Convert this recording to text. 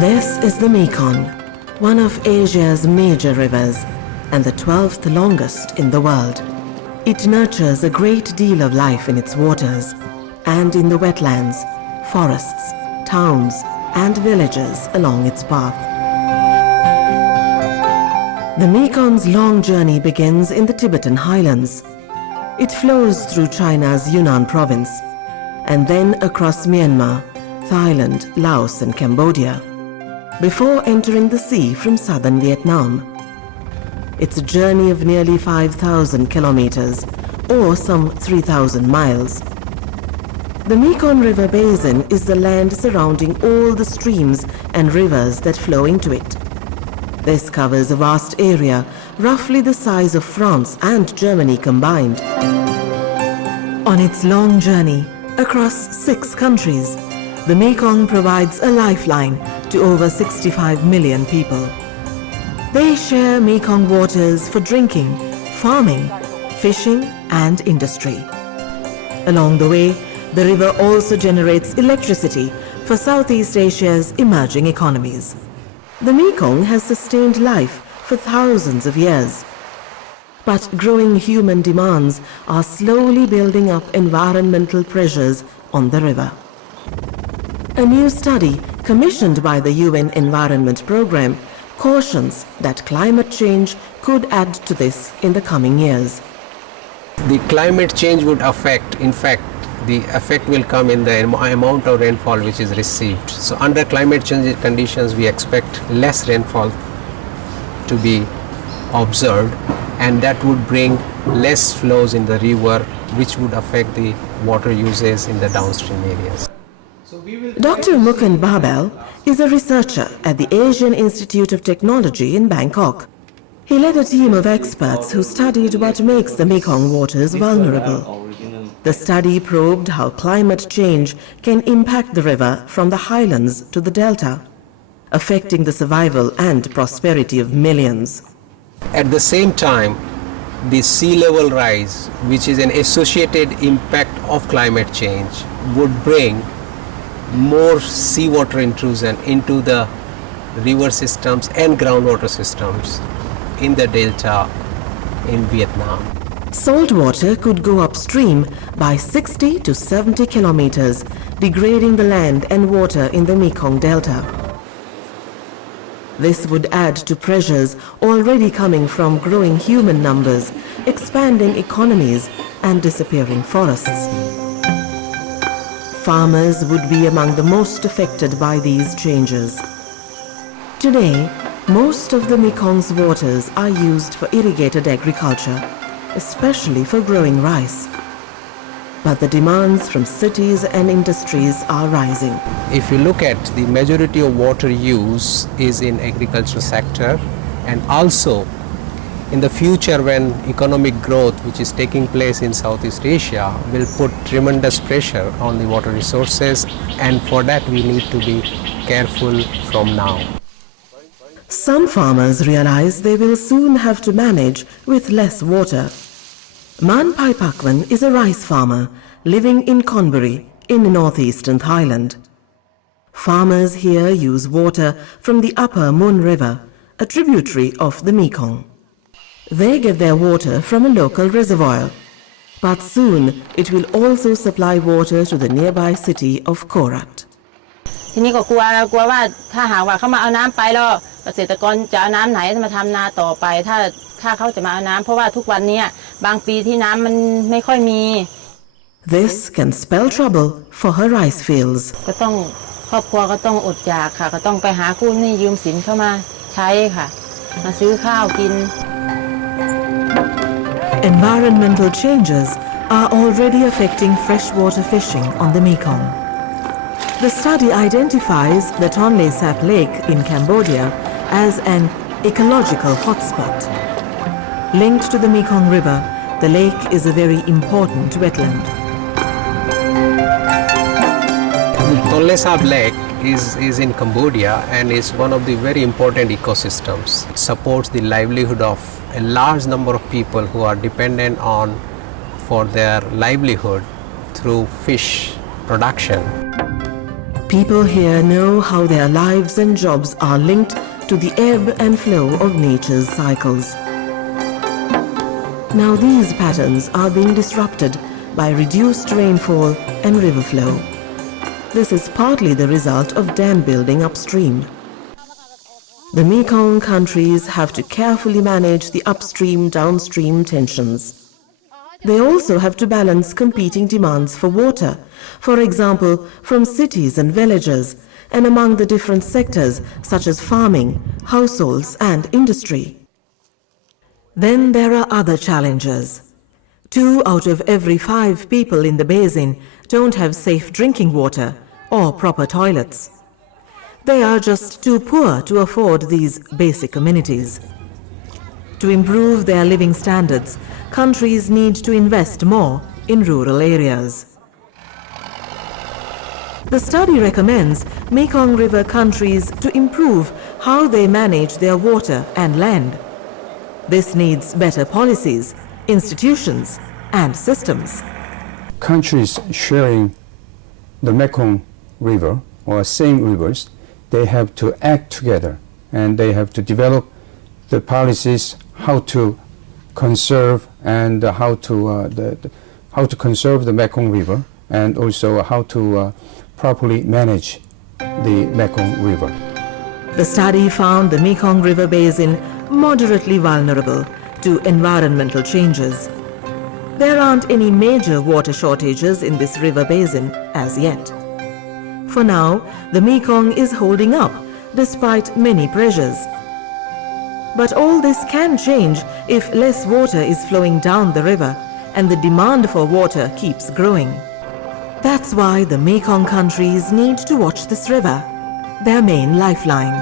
This is the Mekong, one of Asia's major rivers and the 12th longest in the world. It nurtures a great deal of life in its waters and in the wetlands, forests, towns and villages along its path. The Mekong's long journey begins in the Tibetan highlands. It flows through China's Yunnan province and then across Myanmar, Thailand, Laos and Cambodia, before entering the sea from southern Vietnam. It's a journey of nearly 5,000 kilometers, or some 3,000 miles. The Mekong River Basin is the land surrounding all the streams and rivers that flow into it. This covers a vast area, roughly the size of France and Germany combined. On its long journey across 6 countries, the Mekong provides a lifeline to over 65 million people. They share Mekong waters for drinking, farming, fishing and industry. Along the way, the river also generates electricity for Southeast Asia's emerging economies. The Mekong has sustained life for thousands of years. But growing human demands are slowly building up environmental pressures on the river. A new study commissioned by the UN Environment Programme cautions that climate change could add to this in the coming years. The climate change would affect, in fact, the effect will come in the amount of rainfall which is received. So under climate change conditions, we expect less rainfall to be observed, and that would bring less flows in the river, which would affect the water uses in the downstream areas. Dr. Mukund Babel is a researcher at the Asian Institute of Technology in Bangkok. He led a team of experts who studied what makes the Mekong waters vulnerable. The study probed how climate change can impact the river from the highlands to the delta, affecting the survival and prosperity of millions. At the same time, the sea level rise, which is an associated impact of climate change, would bring more seawater intrusion into the river systems and groundwater systems in the delta in Vietnam. Salt water could go upstream by 60 to 70 kilometers, degrading the land and water in the Mekong Delta. This would add to pressures already coming from growing human numbers, expanding economies, and disappearing forests. Farmers would be among the most affected by these changes. Today, most of the Mekong's waters are used for irrigated agriculture, especially for growing rice. But the demands from cities and industries are rising. If you look at the majority of water use is in agriculture sector, and also in the future when economic growth which is taking place in Southeast Asia will put tremendous pressure on the water resources, and for that we need to be careful from now. Some farmers realize they will soon have to manage with less water. Man Pai Pakwan is a rice farmer living in Conbury in northeastern Thailand. Farmers here use water from the upper Mun River, a tributary of the Mekong. They get their water from a local reservoir, but soon it will also supply water to the nearby city of Korat. ทีนี้ก็กลัวว่าถ้าหากว่าเขามาเอาน้ำไปแล้วเกษตรกรจะเอาน้ำไหนมาทำนาต่อไปถ้าเขาจะมาเอาน้ำเพราะว่าทุกวันนี้บางปีที่น้ำมันไม่ค่อยมี This can spell trouble for her rice fields. ก็ต้องครอบครัวก็ต้องอดอยากค่ะก็ต้องไปหากู้หนี้ยืมสินเข้ามาใช้ค่ะมาซื้อข้าวกิน Environmental changes are already affecting freshwater fishing on the Mekong. The study identifies the Tonle Sap Lake in Cambodia as an ecological hotspot. Linked to the Mekong River, the lake is a very important wetland. Tonle Sap Lake is in Cambodia and is one of the very important ecosystems. It supports the livelihood of a large number of people who are dependent on for their livelihood through fish production. People here know how their lives and jobs are linked to the ebb and flow of nature's cycles. Now these patterns are being disrupted by reduced rainfall and river flow. This is partly the result of dam building upstream. The Mekong countries have to carefully manage the upstream-downstream tensions. They also have to balance competing demands for water, for example, from cities and villages, and among the different sectors such as farming, households and industry. Then there are other challenges. 2 out of every 5 people in the basin don't have safe drinking water or proper toilets. They are just too poor to afford these basic amenities. To improve their living standards, countries need to invest more in rural areas. The study recommends Mekong River countries to improve how they manage their water and land. This needs better policies, institutions, and systems. Countries sharing the Mekong River or same rivers, they have to act together and they have to develop the policies how to conserve and how to conserve the Mekong River, and also how to properly manage the Mekong River. The study found the Mekong River Basin moderately vulnerable to environmental changes. There aren't any major water shortages in this river basin as yet. For now, the Mekong is holding up despite many pressures. But all this can change if less water is flowing down the river and the demand for water keeps growing. That's why the Mekong countries need to watch this river, their main lifeline.